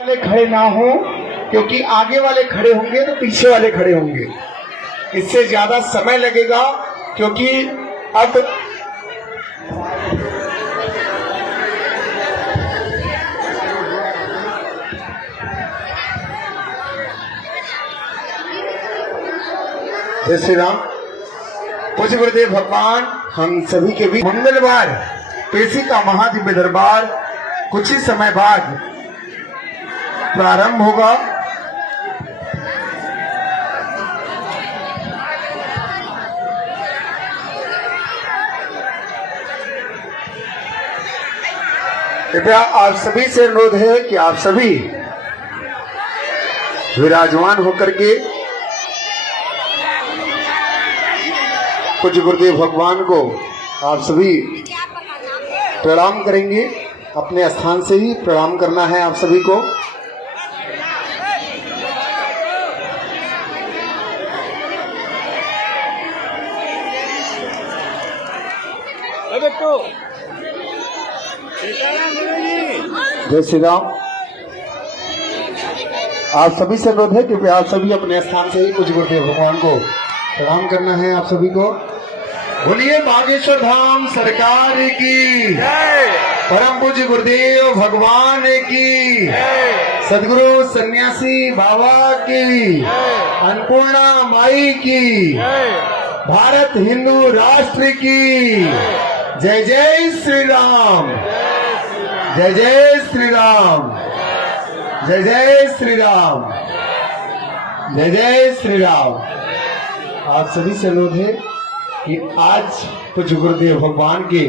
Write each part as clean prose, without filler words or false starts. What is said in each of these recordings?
वाले खड़े ना हो, क्योंकि आगे वाले खड़े होंगे तो पीछे वाले खड़े होंगे, इससे ज्यादा समय लगेगा। क्योंकि अब जय श्री राम। पूज्य गुरुदेव भगवान हम सभी के बीच मंगलवार पेशी का महादिव्य दरबार कुछ ही समय बाद प्रारंभ होगा। कृपया आप सभी से अनुरोध है कि आप सभी विराजमान होकर के पूज्य गुरुदेव भगवान को आप सभी प्रणाम करेंगे। अपने स्थान से ही प्रणाम करना है आप सभी को। जय श्री राम। आप सभी से अनुरोध है कि आप सभी अपने स्थान से ही पूज्य गुरुदेव भगवान को प्रणाम करना है आप सभी को। बोलिए बागेश्वर धाम सरकार की, परम पूज्य गुरुदेव भगवान की, सदगुरु सन्यासी बाबा की, अन्नपूर्णा माई की, भारत हिंदू राष्ट्र की। जय जय श्री राम, जय जय श्री राम, जय जय श्री राम, जय जय श्री राम। आप सभी से अनुरोध है कि आज पूज्य गुरुदेव भगवान के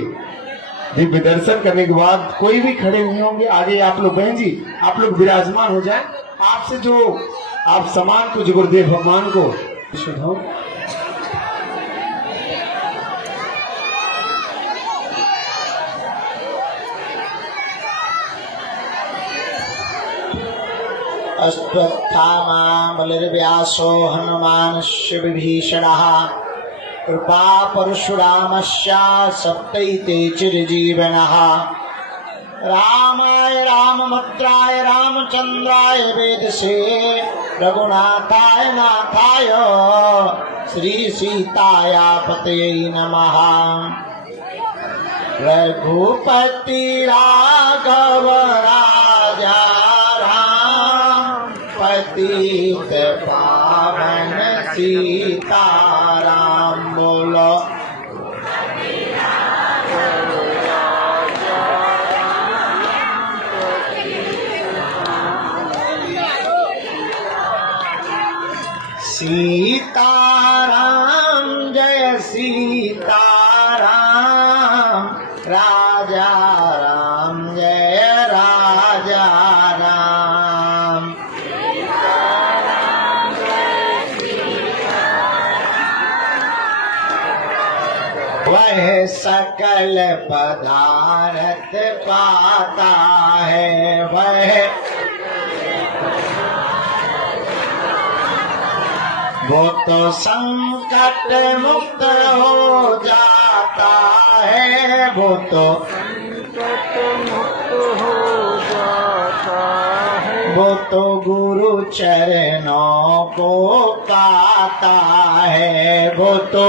दिव्य दर्शन करने के बाद कोई भी खड़े हुए होंगे, आगे आप लोग बहन जी आप लोग विराजमान हो जाएं। आपसे जो आप समान पूज्य गुरुदेव भगवान को शुद्धाओ। अश्वत्थामा बलिर्व्यासो हनुमानस्य विभीषणः कृपा परशुरामस्य सप्तैते चिरजीवनः। रामाय रामभद्राय रामचन्द्राय वेदसे रघुनाथाय नाथाय श्री सीताय पतये नमः। रघुपति राघव राजा पतित पावन सीताराम। बोलो सीताराम जय सीताराम, राजा राम जय राजा राम। वह सकल पदार्थ पाता है, वह वो तो संकट मुक्त हो जाता है, वो तो संकट मुक्त हो जाता है, वो तो गुरु चरणों को पाता है, वो तो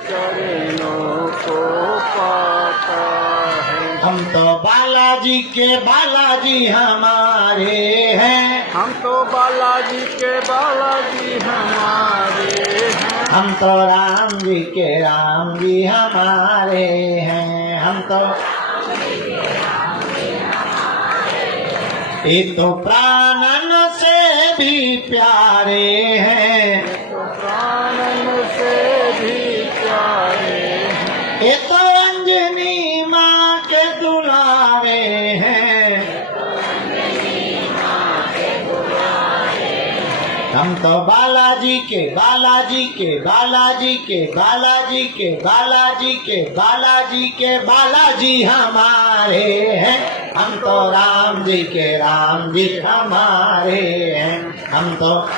चरणों को पाता है। हम तो बालाजी के बालाजी हमारे हैं, हम तो बालाजी के बालाजी हमारे हैं, हम तो राम जी के राम जी हमारे हैं, हम तो ये तो प्राणन से भी प्यारे हैं, प्राणन से भी प्यारे हैं। ये तो अंजनी माँ के दुलारे हैं, हम तो बालाजी के बालाजी के बालाजी के बालाजी के बालाजी के बालाजी के बालाजी हमारे हैं, हम तो राम जी के राम जी हमारे हैं, हम तो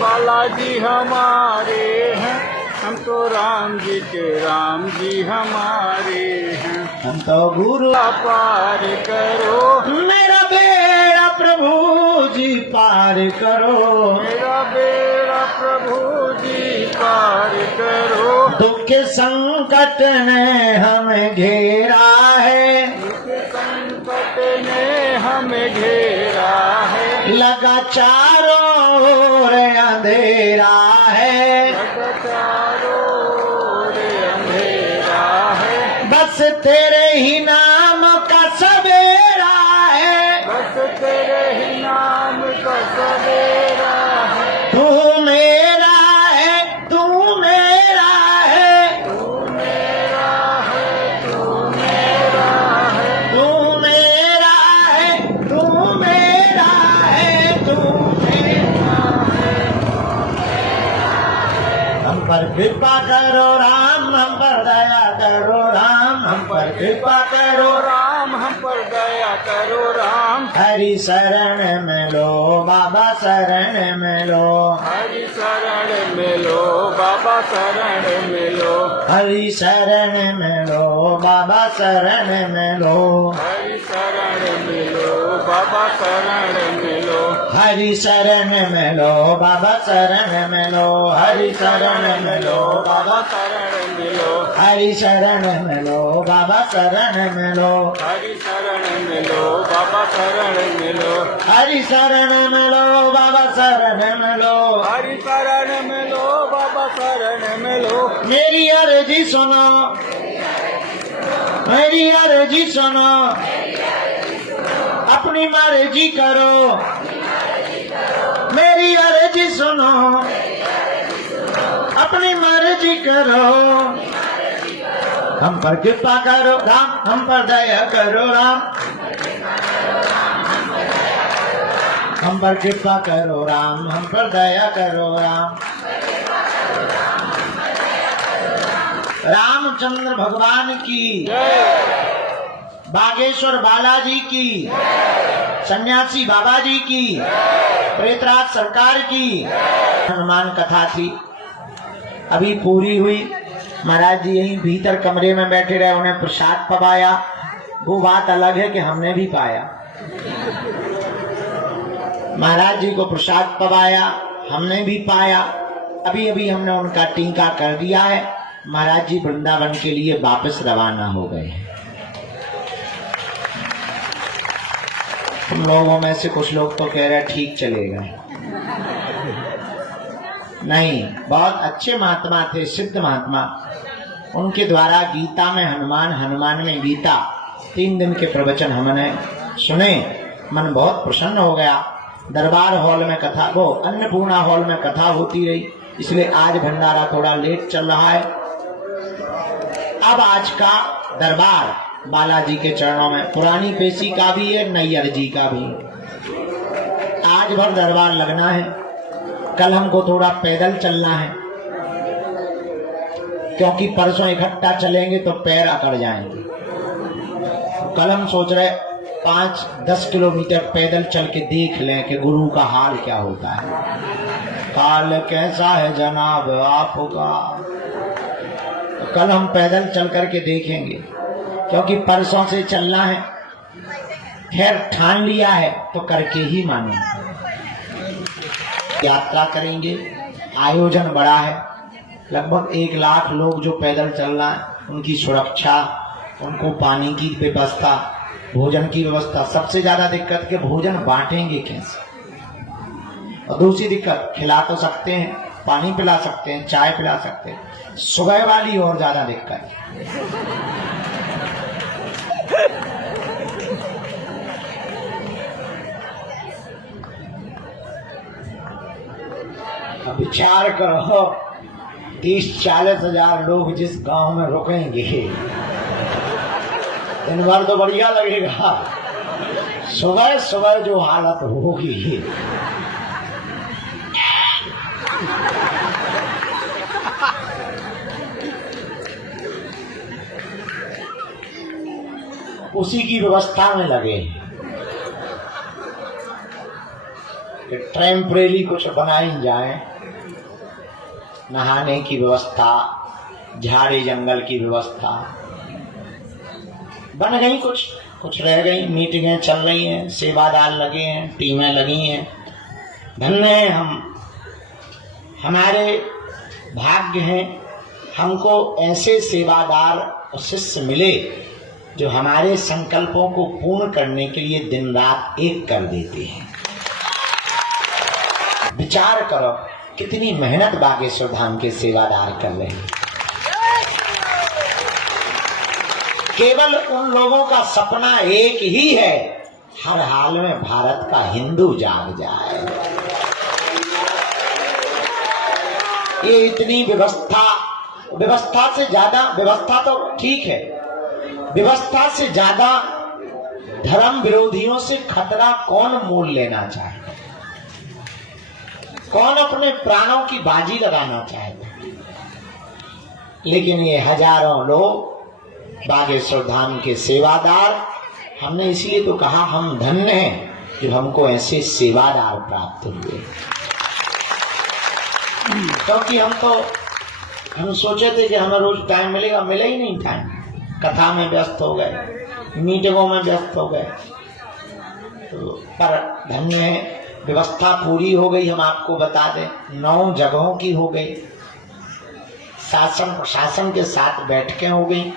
बालाजी हमारे हैं, हम तो राम जी के राम जी हमारे हैं, हम तो गुरु पार करो मेरा बेड़ा प्रभु जी पार करो, मेरा बेड़ा प्रभु जी पार करो। दुख संकट ने हमें घेरा है, संकट ने हमें घेरा है, लगा चारों ओर अंधेरा है, चारों ओर अंधेरा है। बस तेरे ही नाम का सवेरा है, बस तेरे ही नाम का सवेरा है। तू मेरा है, तू मेरा है, तू मेरा है, तू मेरा है, तू मेरा है, तू मेरा है, तू मेरा है। हम पर कृपा करो राम, हम पर दया करो राम, हम पर कृपा करो राम हम पर दया करो राम। हरि शरण में लो बाबा शरण में लो, हरि शरण में लो बाबा शरण में लो, हरि शरण में लो बाबा शरण में लो, हरि शरण में लो बाबा शरण में लो, हरि शरण में लो बाबा शरण में लो, हरि शरण में लो बाबा, शरण में लो, हरि शरण में लो बाबा शरण में लो, हरि शरण में लो बाबा शरण में लो, हरि शरण में लो बाबा शरण में लो। हरि शरण में लो बाबा शरण में लो। मेरी अर्जी सुनो, मेरी अर्जी सुनो, अपनी मर्जी करो, मेरी अर्जी सुनो, अपनी मर्जी करो। हम पर कृपा करो राम, हम पर दया करो राम, हम पर कृपा करो राम, हम पर दया करो राम। रामचंद्र भगवान की, बागेश्वर बालाजी की, सन्यासी बाबा जी की, प्रेतराज सरकार की हनुमान कथा थी, अभी पूरी हुई। महाराज जी यहीं भीतर कमरे में बैठे रहे, उन्हें प्रसाद पवाया। वो बात अलग है कि हमने भी पाया। महाराज जी को प्रसाद पवाया, हमने भी पाया। अभी अभी हमने उनका टीका कर दिया है। महाराज जी वृंदावन के लिए वापस रवाना हो गए हैं। तुम लोगों में से कुछ लोग तो कह रहे ठीक चले गए। नहीं, बहुत अच्छे महात्मा थे, सिद्ध महात्मा। उनके द्वारा गीता में हनुमान, हनुमान में गीता, 3 दिन के प्रवचन हमने सुने। मन बहुत प्रसन्न हो गया। दरबार हॉल में कथा, वो अन्नपूर्णा हॉल में कथा होती रही, इसलिए आज भंडारा थोड़ा लेट चल रहा है। अब आज का दरबार बालाजी के चरणों में, पुरानी पेशी का भी है, नई अर्जी का भी। आज भर दरबार लगना है। कल हमको थोड़ा पैदल चलना है, क्योंकि परसों इकट्ठा चलेंगे तो पैर अकड़ जाएंगे। कल हम सोच रहे 5-10 किलोमीटर पैदल चल के देख लें कि गुरु का हाल क्या होता है। हाल कैसा है जनाब आपका? तो कल हम पैदल चल करके देखेंगे, क्योंकि परसों से चलना है। खैर ठान लिया है तो करके ही मानेंगे। यात्रा करेंगे, आयोजन बड़ा है, लगभग 1 लाख लोग जो पैदल चल रहा है, उनकी सुरक्षा, उनको पानी की व्यवस्था, भोजन की व्यवस्था। सबसे ज्यादा दिक्कत के भोजन बांटेंगे कैसे? और दूसरी दिक्कत, खिला तो सकते हैं, पानी पिला सकते हैं, चाय पिला सकते हैं, सुबह वाली और ज्यादा दिक्कत। अब विचार करो, 30-40 हजार लोग जिस गांव में रुकेंगे, दिन भर तो बढ़िया लगेगा, सुबह सुबह जो हालत होगी। उसी की व्यवस्था में लगे कि टेम्परेरी कुछ बनाई जाए, नहाने की व्यवस्था, झाड़ी जंगल की व्यवस्था बन गई। कुछ रह गई, मीटिंगें चल रही हैं, सेवादार लगे हैं, टीमें लगी हैं। धन्य है हम, हमारे भाग्य हैं, हमको ऐसे सेवादार और शिष्य मिले जो हमारे संकल्पों को पूर्ण करने के लिए दिन रात एक कर देते हैं। विचार करो कितनी मेहनत बागेश्वर धाम के सेवादार कर रहे हैं। केवल उन लोगों का सपना एक ही है, हर हाल में भारत का हिंदू जाग जाए। ये इतनी व्यवस्था से ज्यादा, व्यवस्था तो ठीक है, व्यवस्था से ज्यादा धर्म विरोधियों से खतरा कौन मोल लेना चाहे, कौन अपने प्राणों की बाजी लगाना चाहता है। लेकिन ये हजारों लोग बागेश्वर धाम के सेवादार, हमने इसलिए तो कहा हम धन्य हैं जो हमको ऐसे सेवादार प्राप्त हुए। क्योंकि हम सोचे थे कि हमें रोज टाइम मिलेगा, मिले ही नहीं टाइम। कथा में व्यस्त हो गए, मीटिंगों में व्यस्त हो गए। तो पर धन्य है, व्यवस्था पूरी हो गई। हम आपको बता दें 9 जगहों की हो गई, शासन प्रशासन के साथ बैठकें हो गई।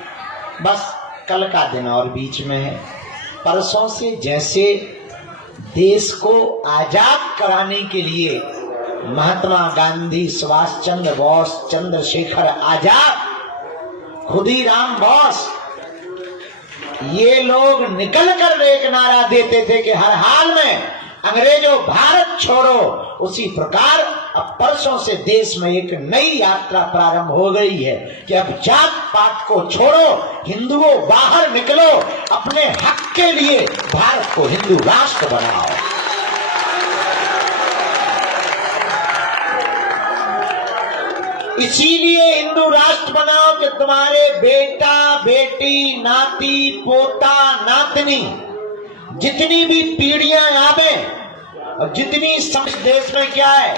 बस कल का दिन और बीच में है। परसों से जैसे देश को आजाद कराने के लिए महात्मा गांधी, सुभाष चंद्र बोस, चंद्रशेखर आजाद, खुदीराम बोस, ये लोग निकल कर एक नारा देते थे कि हर हाल में अंग्रेजों भारत छोड़ो, उसी प्रकार अब परसों से देश में एक नई यात्रा प्रारंभ हो गई है कि अब जात पात को छोड़ो, हिंदुओं बाहर निकलो, अपने हक के लिए भारत को हिंदू राष्ट्र बनाओ। इसीलिए हिंदू राष्ट्र बनाओ कि तुम्हारे बेटा बेटी, नाती पोता नातनी, जितनी भी पीढ़ियां आवे, और जितनी समझ देश में क्या है,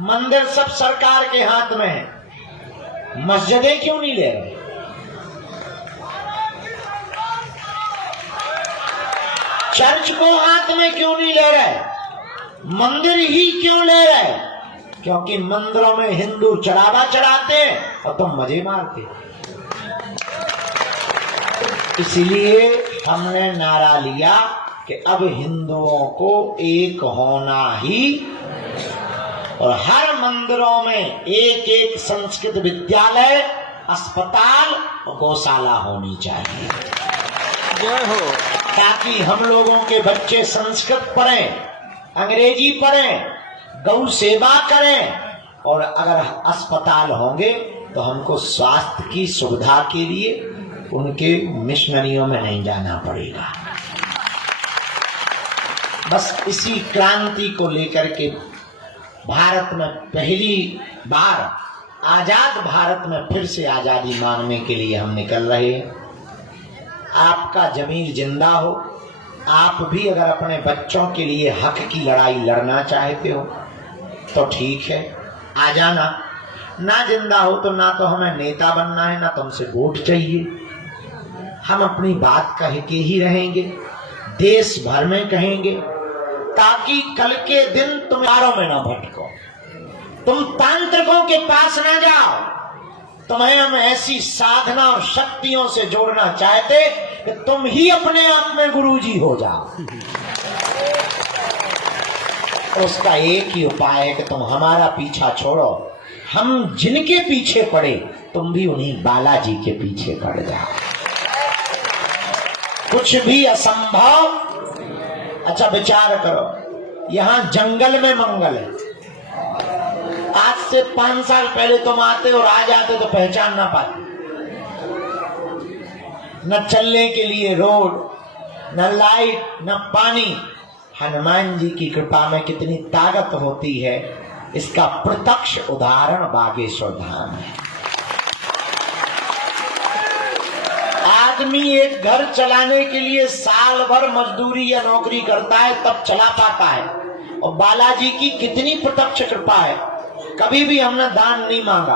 मंदिर सब सरकार के हाथ में है, मस्जिदें क्यों नहीं ले रहे? चर्च को हाथ में क्यों नहीं ले रहे? मंदिर ही क्यों ले रहे? क्योंकि मंदिरों में हिंदू चढ़ावा चढ़ाते हैं और तुम मजे मारते। इसलिए हमने नारा लिया कि अब हिंदुओं को एक होना ही, और हर मंदिरों में एक एक संस्कृत विद्यालय, अस्पताल और गौशाला होनी चाहिए। जय हो। ताकि हम लोगों के बच्चे संस्कृत पढ़ें, अंग्रेजी पढ़ें, गौ सेवा करें, और अगर अस्पताल होंगे तो हमको स्वास्थ्य की सुविधा के लिए उनके मिशनरियों में नहीं जाना पड़ेगा। बस इसी क्रांति को लेकर के भारत में पहली बार, आजाद भारत में फिर से आजादी मांगने के लिए हम निकल रहे हैं। आपका जमीर जिंदा हो, आप भी अगर अपने बच्चों के लिए हक की लड़ाई लड़ना चाहते हो तो ठीक है, आ जाना। ना जिंदा हो तो ना तो हमें नेता बनना है, ना तुमसे वोट चाहिए। हम अपनी बात कह के ही रहेंगे, देश भर में कहेंगे, ताकि कल के दिन तुम यारों में ना भटको, तुम तांत्रिकों के पास ना जाओ। तुम्हें हम ऐसी साधना और शक्तियों से जोड़ना चाहते कि तुम ही अपने आप में गुरुजी हो जाओ। उसका एक ही उपाय है कि तुम हमारा पीछा छोड़ो, हम जिनके पीछे पड़े तुम भी उन्हीं बालाजी के पीछे पड़ जाओ। कुछ भी असंभव। अच्छा विचार करो, यहाँ जंगल में मंगल है। आज से 5 साल पहले तुम आते और आ जाते तो पहचान ना पाते। न चलने के लिए रोड, न लाइट, न पानी। हनुमान जी की कृपा में कितनी ताकत होती है, इसका प्रत्यक्ष उदाहरण बागेश्वर धाम है। आदमी एक घर चलाने के लिए साल भर मजदूरी या नौकरी करता है तब चला पाता है, और बालाजी की कितनी प्रत्यक्ष कृपा है। कभी भी हमने दान नहीं मांगा,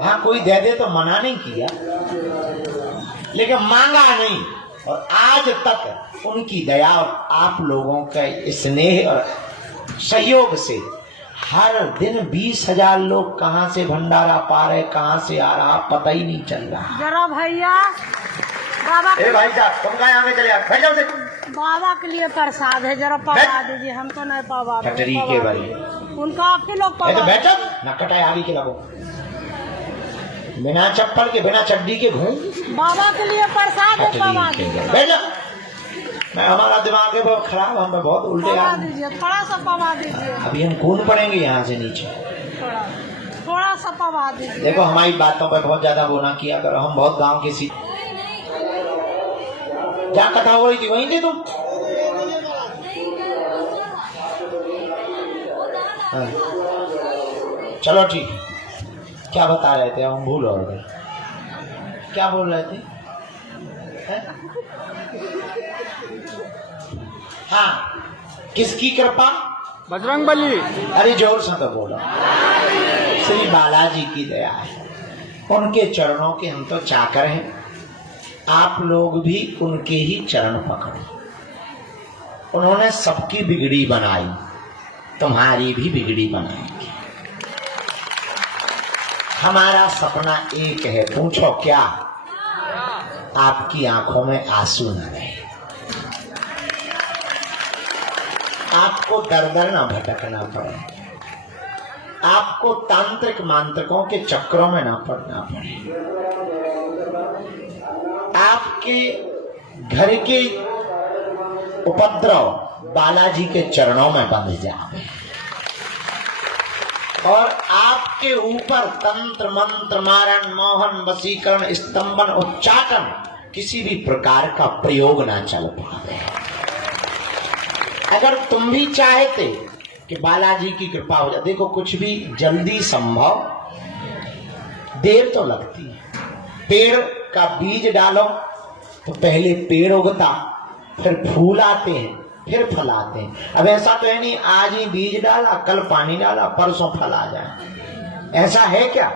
हाँ कोई दे दे तो मना नहीं किया, लेकिन मांगा नहीं। और आज तक उनकी दया और आप लोगों के स्नेह और सहयोग से हर दिन 20,000 लोग कहाँ से भंडारा पा रहे, कहाँ से आ रहा पता ही नहीं चल रहा। जरा भैया बाबा ए भाई साहब तुम कहाँ आगे चले बैठ जाओ से। बाबा के लिए प्रसाद है, जरा पवा दीजिए, हम तो नहीं पवा कटरी के भाई उनका आप ही लोग तो पवा। बैठो न कटाए आगे के लगो, बिना चप्पल के बिना चड्डी के घूम बाबा के लिए प्रसाद है, पवा दीजिए, बैठ जा। मैं हमारा दिमाग है बहुत खराब, हम बहुत उल्टे पवा आदमी। दीजिए, थोड़ा सा पवा दीजिए, अभी हम कूद पड़ेंगे यहाँ से नीचे। थोड़ा सा पवा दीजिए। देखो हमारी बातों पर बहुत ज्यादा वो ना किया करो, हम बहुत गांव के सी जहाँ कथा हो रही थी वहीं थे तुम। हाँ। चलो ठीक है, क्या बता रहे थे हम भूल हो गए, क्या बोल रहे थे? हाँ किसकी कृपा? बजरंगबली। अरे जोर से तो बोलो। श्री बालाजी की दया है, उनके चरणों के हम तो चाकर हैं, आप लोग भी उनके ही चरण पकड़ो। उन्होंने सबकी बिगड़ी बनाई, तुम्हारी भी बिगड़ी बनाएंगे। हमारा सपना एक है, पूछो क्या? आपकी आंखों में आंसू न रहे, आपको दर दर न भटकना पड़े, आपको तांत्रिक मांत्रिकों के चक्रों में न पड़ना पड़े, आपके घर के उपद्रव बालाजी के चरणों में बंध जाए और आपके ऊपर तंत्र मंत्र मारण मोहन वशीकरण स्तंभन उच्चाटन किसी भी प्रकार का प्रयोग ना चल पाए। अगर तुम भी चाहते कि बालाजी की कृपा हो जाए, देखो कुछ भी जल्दी संभव, देर तो लगती है। पेड़ का बीज डालो तो पहले पेड़ उगता, फिर फूल आते हैं, फिर फल आते हैं। अब ऐसा तो है नहीं आज ही बीज डाला, कल पानी डाला, परसों फल आ जाए, ऐसा है क्या?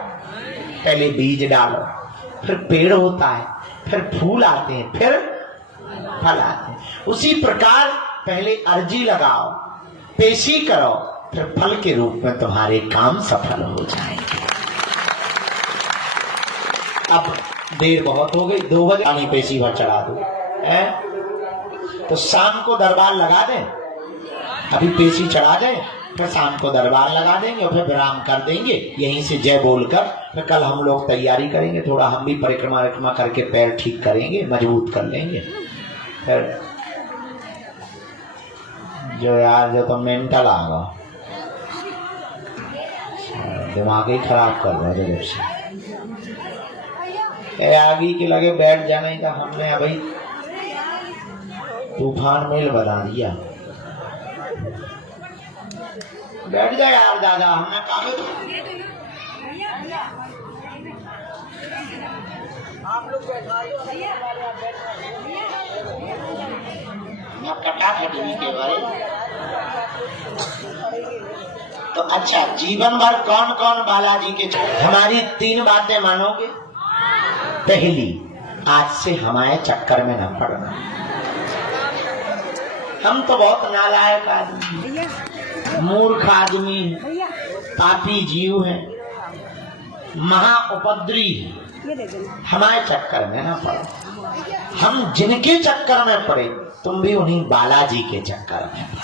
पहले बीज डालो, फिर पेड़ होता है, फिर फूल आते हैं, फिर फल आते हैं। उसी प्रकार पहले अर्जी लगाओ, पेशी करो, फिर फल के रूप में तुम्हारे काम सफल हो जाएंगे। अब देर बहुत हो गई, 2 बजे पानी पेशी भर चढ़ा दो, तो शाम को दरबार लगा दें, अभी पेशी चढ़ा दें, फिर शाम को दरबार लगा देंगे और फिर विराम कर देंगे यहीं से जय बोलकर। फिर कल हम लोग तैयारी करेंगे, थोड़ा हम भी परिक्रमा करके पैर ठीक करेंगे, मजबूत कर लेंगे। फिर जो यार जो तो मेंटल आ गया, दिमाग ही खराब कर रहा है से आगे के लगे बैठ जाने का। हमने अभी तूफान मेल बना दिया, बैठ जाए यार दादा, हमने कहा आप लोग कटा फटनी के बारे। तो अच्छा, जीवन भर कौन कौन बालाजी के हमारी 3 बातें मानोगे? पहली, आज से हमारे चक्कर में न पड़ना। हम तो बहुत नालायक आदमी, मूर्ख आदमी, पापी जीव हैं, महा उपद्री हैं, हमारे चक्कर में न पड़ो। हम जिनके चक्कर में पड़े, तुम भी उन्हीं बालाजी के चक्कर में पड़ो।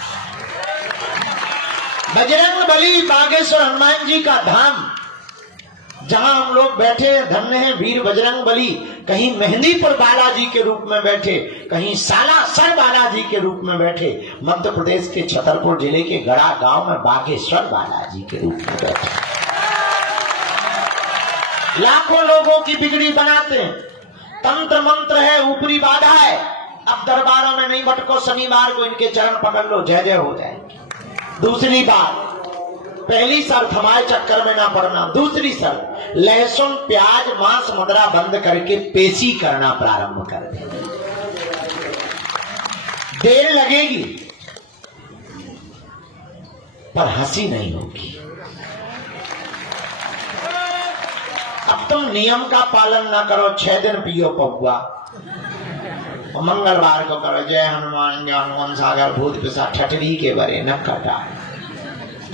बजरंगबली बागेश्वर हनुमान जी का धाम, जहां हम लोग बैठे धन्य हैं वीर बजरंगबली। कहीं मेहंदीपुर बालाजी के रूप में बैठे, कहीं सालासर बालाजी के रूप में बैठे, मध्य प्रदेश के छतरपुर जिले के गड़ा गांव में बागेश्वर बालाजी के रूप में बैठे। लाखों लोगों की बिगड़ी बनाते हैं, तंत्र मंत्र है, ऊपरी बाधा है। अब दरबारों में नहीं भटको, शनिवार को इनके चरण पकड़ लो, जय जय हो जाएगी। दूसरी बात, पहली शर्त हमारे चक्कर में ना पड़ना। दूसरी शर्त, लहसुन प्याज मांस मदरा बंद करके पेशी करना प्रारंभ कर दे। देर लगेगी पर हंसी नहीं होगी। अब तुम नियम का पालन ना करो, 6 दिन पियो पौवा और मंगलवार को करो जय हनुमान ज्ञान मोहन सागर भूत पिशाच ठटरी के बरे न कटा।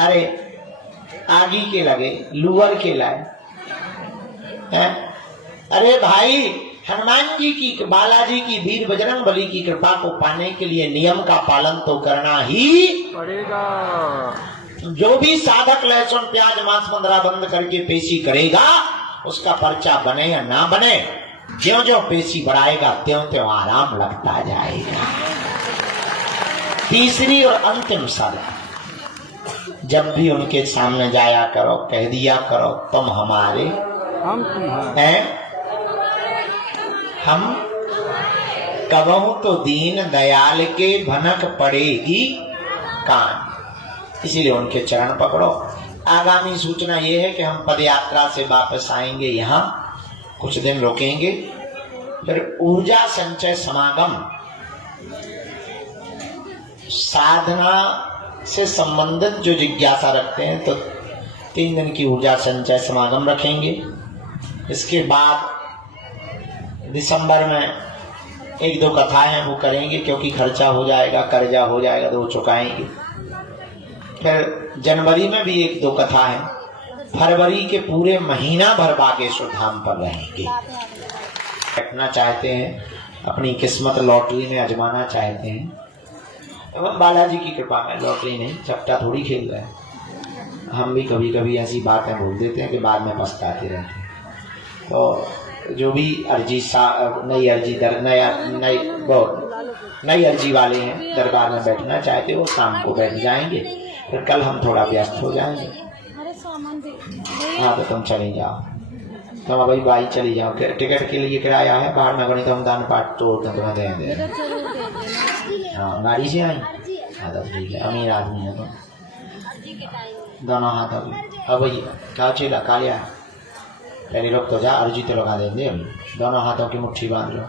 अरे आगी के लगे लुअर के लाए हैं? अरे भाई हनुमान जी की बालाजी की वीर बजरंग बली की कृपा को पाने के लिए नियम का पालन तो करना ही पड़ेगा। जो भी साधक लहसुन प्याज मांस मंदरा बंद करके पेशी करेगा उसका पर्चा बने या ना बने, ज्यों ज्यों पेशी बढ़ाएगा त्यों त्यों आराम लगता जाएगा। तीसरी और अंतिम शर्त, जब भी उनके सामने जाया करो कह दिया करो तुम हमारे हम तुम्हारे हैं। हम कबहू तो दीन दयाल के भनक पड़ेगी कान, इसीलिए उनके चरण पकड़ो। आगामी सूचना ये है कि हम पद यात्रा से वापस आएंगे, यहाँ कुछ दिन रुकेंगे, फिर ऊर्जा संचय समागम साधना से संबंधित जो जिज्ञासा रखते हैं तो 3 दिन की ऊर्जा संचय समागम रखेंगे। इसके बाद दिसंबर में 1-2 कथाएं वो करेंगे, क्योंकि खर्चा हो जाएगा, कर्जा हो जाएगा तो वो चुकाएंगे। फिर जनवरी में भी 1-2 कथा है। फरवरी के पूरे महीना भर बागेश्वर धाम पर रहेंगे। बैठना चाहते हैं, अपनी किस्मत लॉटरी में आजमाना चाहते हैं, तो बालाजी की कृपा में लॉटरी नहीं चपटा थोड़ी खेल रहे हैं। हम भी कभी कभी ऐसी बातें बोल देते हैं कि बाद में पछताते रहते हैं। तो जो भी अर्जी नई अर्जी वाले हैं दरबार में बैठना चाहते वो शाम को बैठ जाएंगे, फिर कल हम थोड़ा व्यस्त हो जाएंगे। हाँ तो तुम चले जाओ, तुम अभी भाई चली जाओ। टिकट के लिए किराया है, बाहर में गणित हम दान पाठ तोड़ तुम्हें दे दें। हाँ गाड़ी से आई, हाँ तो ठीक है, अमीर आदमी है तो दोनों हाथ अब क्या चेला कालिया पहले रुक तो जा, अर्जी तो लगा देंगे। अभी दोनों हाथों की मुट्ठी बांध लो।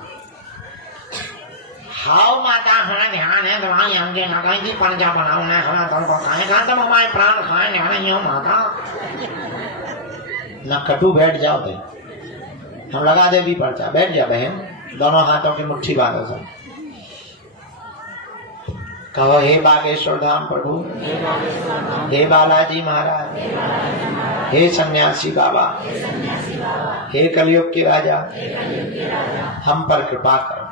हाउ माता हमारा ध्यान है दवाई हमके लगाई की पंजा बनाओ ना हमारा तुम को खाएगा तुम हमारे प्राण खाए नहीं हो माता ना कटू। बैठ जाओ दे, हम लगा दे भी पर्चा। बैठ जा बहन, दोनों हाथों की मुट्ठी बांधो सब। कहो हे बागेश्वर धाम प्रभु, हे बालाजी महाराज, हे सन्यासी बाबा, हे कलयुग के राजा, हम पर कृपा करो,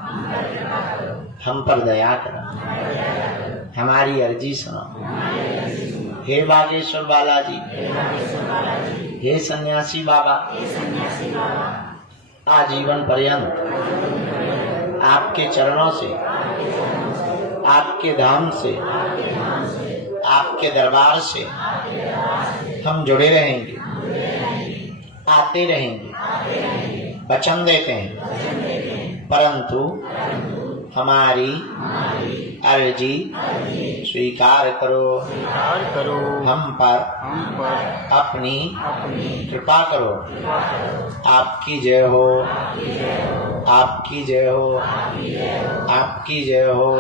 हम पर दया करो, हमारी अर्जी सुनो। हे बागेश्वर बालाजी, हे सन्यासी बाबा, आजीवन पर्यंत आपके चरणों से, आपके धाम से, आपके दरबार से हम जुड़े रहेंगे, आते रहेंगे, वचन देते हैं। परंतु हमारी अर्जी स्वीकार करो, हम पर अपनी कृपा करो। आपकी जय हो, आपकी जय हो, आपकी जय हो।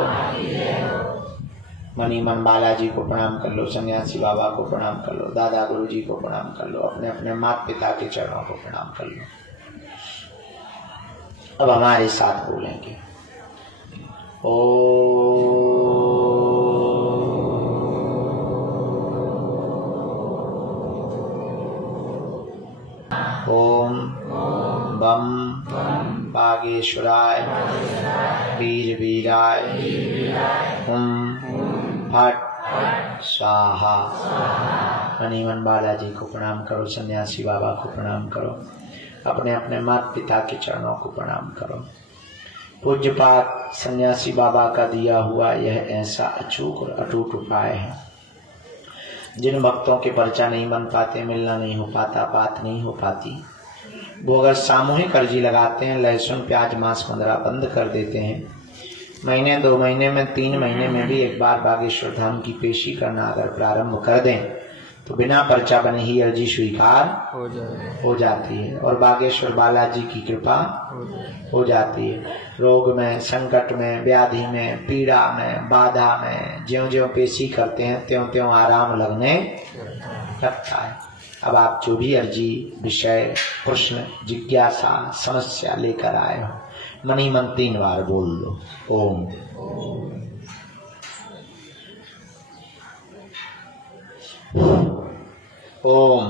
मनी मन बालाजी को प्रणाम कर लो, सन्यासी बाबा को प्रणाम कर लो, दादा गुरु जी को प्रणाम कर लो, अपने अपने माता पिता के चरणों को प्रणाम कर लो। अब हमारे साथ बोलेंगे ओम बम बागेश्वराय वीर वीराय फट स्वाहा। मणिमन बालाजी को प्रणाम करो, सन्यासी बाबा को प्रणाम करो, अपने अपने माता पिता के चरणों को प्रणाम करो। पूज्यपात सन्यासी बाबा का दिया हुआ यह ऐसा अचूक और अटूट उपाय है। जिन भक्तों के पर्चा नहीं बन पाते, मिलना नहीं हो पाता, बात नहीं हो पाती, वो अगर सामूहिक अर्जी लगाते हैं, लहसुन प्याज मांस मंदरा बंद कर देते हैं, महीने 2 महीने में 3 महीने में भी एक बार बागेश्वर धाम की पेशी करना अगर प्रारंभ कर दें तो बिना पर्चा बने ही अर्जी स्वीकार हो जाती है और बागेश्वर बालाजी की कृपा हो जाती है। रोग में, संकट में, व्याधि में, पीड़ा में, बाधा में ज्यों ज्यों पेशी करते हैं त्यों त्यों आराम लगने लगता है। अब आप जो भी अर्जी, विषय, प्रश्न, जिज्ञासा, समस्या लेकर आए हो, मनी मन 3 बार बोल लो। ओम। ओम।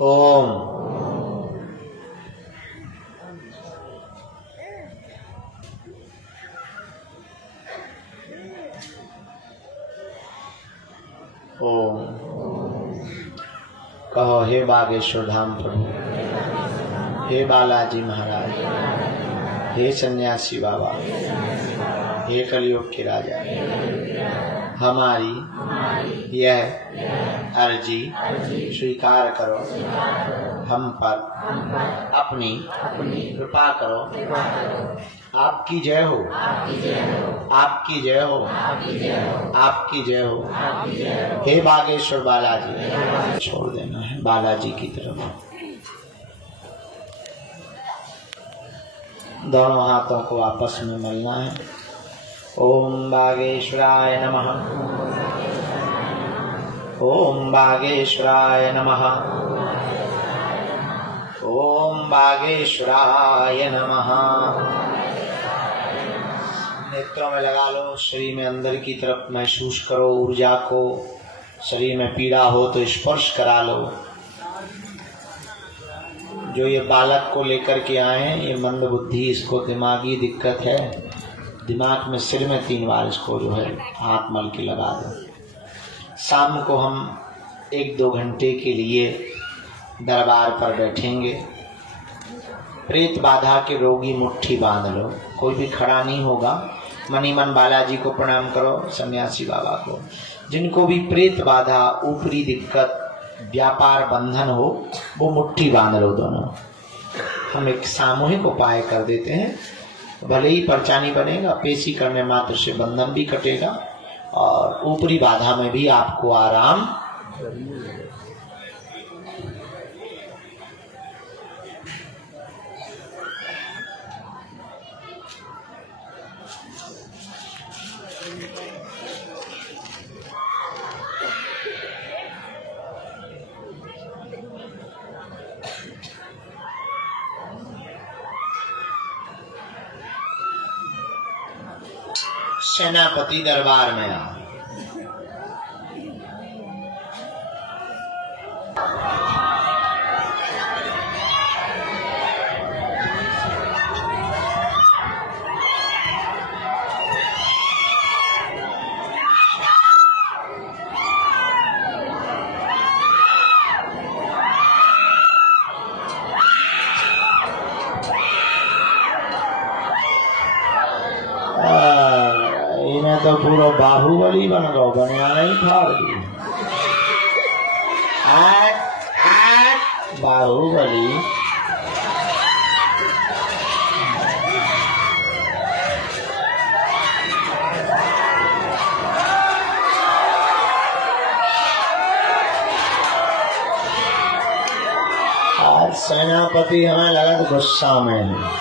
ओम। ओम। कहो हे बागेश्वर धाम प्रभु, हे बालाजी महाराज, हे सन्यासी बाबा, हे कलयुग के राजा, हमारी यह अर्जी स्वीकार करो, हम पर अपनी कृपा करो। आपकी जय हो, आपकी जय हो, आपकी जय हो। हे बागेश्वर बालाजी, छोड़ देना है बालाजी की तरफ। दोनों हाथों को आपस में मिलना है। ओम बागेश्वराय नमः, ओम बागेश्वराय नमः, ओम बागेश्वराय नमः। नेत्रों में लगा लो, शरीर में अंदर की तरफ महसूस करो ऊर्जा को। शरीर में पीड़ा हो तो स्पर्श करा लो। जो ये बालक को लेकर के आए हैं, ये मंद बुद्धि, इसको दिमागी दिक्कत है। दिमाग में, सिर में 3 बार इसको जो है हाथ मल के लगा दो। शाम को हम 1-2 घंटे के लिए दरबार पर बैठेंगे। प्रेत बाधा के रोगी मुट्ठी बांध लो, कोई भी खड़ा नहीं होगा। मनी मन बालाजी को प्रणाम करो, सन्यासी बाबा को। जिनको भी प्रेत बाधा, ऊपरी दिक्कत, व्यापार बंधन हो, वो मुट्ठी बांध लो दोनों। हम एक सामूहिक उपाय कर देते हैं। भले ही पर्चा नहीं बनेगा, पेशी करने मात्र से बंधन भी कटेगा और ऊपरी बाधा में भी आपको आराम। सेनापति दरबार में आओ। तो पूरा बाहुबली बन गो, बनिया नहीं फाड़ दी। बाहुबली। आज सेनापति हमें लगा गुस्सा में है।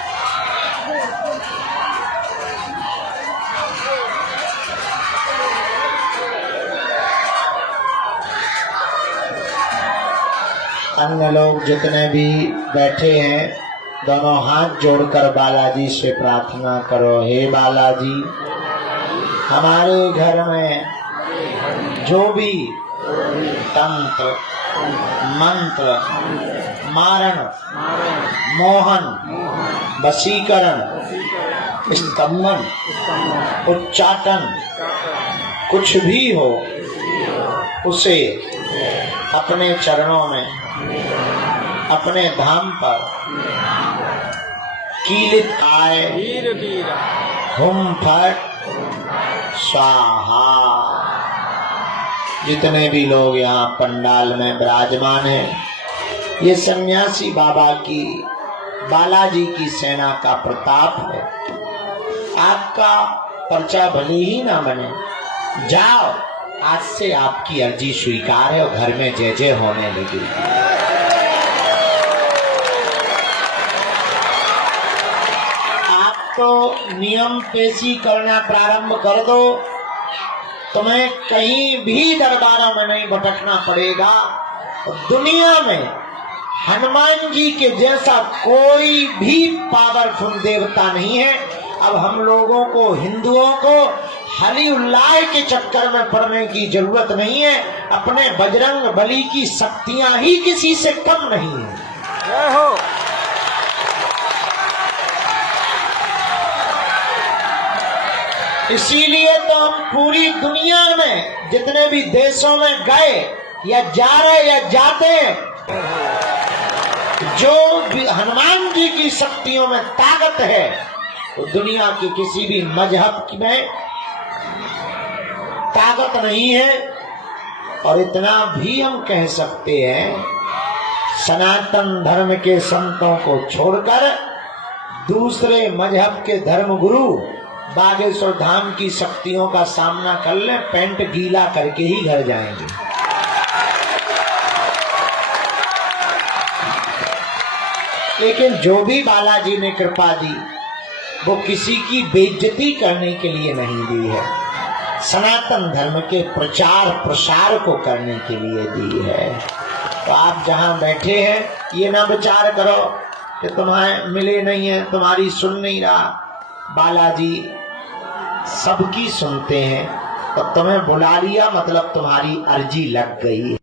अन्य लोग जितने भी बैठे हैं, दोनों हाथ जोड़कर बालाजी से प्रार्थना करो। हे बालाजी, हमारे घर में जो भी तंत्र, मंत्र, मारण, मोहन, वशीकरण, स्तंभन, उच्चाटन कुछ भी हो, उसे अपने चरणों में, अपने धाम पर कीलित आए हुम फट स्वाहा। जितने भी लोग यहाँ पंडाल में विराजमान हैं, ये सन्यासी बाबा की, बालाजी की सेना का प्रताप है। आपका पर्चा भले ही ना बने, जाओ, आज से आपकी अर्जी स्वीकार है और घर में जय जय होने लगी। आप तो नियम पेशी करना प्रारंभ कर दो। तुम्हें कहीं भी दरबारों में नहीं भटकना पड़ेगा। दुनिया में हनुमान जी के जैसा कोई भी पावरफुल देवता नहीं है। अब हम लोगों को, हिंदुओं को हली उल्लाह के चक्कर में पड़ने की जरूरत नहीं है। अपने बजरंग बली की शक्तियां ही किसी से कम नहीं है। जय हो। इसीलिए तो हम पूरी दुनिया में जितने भी देशों में गए या जा रहे या जाते हैं, जो भी हनुमान जी की शक्तियों में ताकत है, तो दुनिया के किसी भी मजहब में ताकत नहीं है। और इतना भी हम कह सकते हैं, सनातन धर्म के संतों को छोड़कर दूसरे मजहब के धर्मगुरु बागेश्वर धाम की शक्तियों का सामना कर ले, पैंट गीला करके ही घर जाएंगे। लेकिन जो भी बालाजी ने कृपा दी, वो किसी की बेइज्जती करने के लिए नहीं दी है, सनातन धर्म के प्रचार प्रसार को करने के लिए दी है। तो आप जहां बैठे हैं, ये ना विचार करो कि तुम्हें मिले नहीं है, तुम्हारी सुन नहीं रहा। बालाजी सबकी सुनते हैं। तो तुम्हें बुला लिया मतलब तुम्हारी अर्जी लग गई।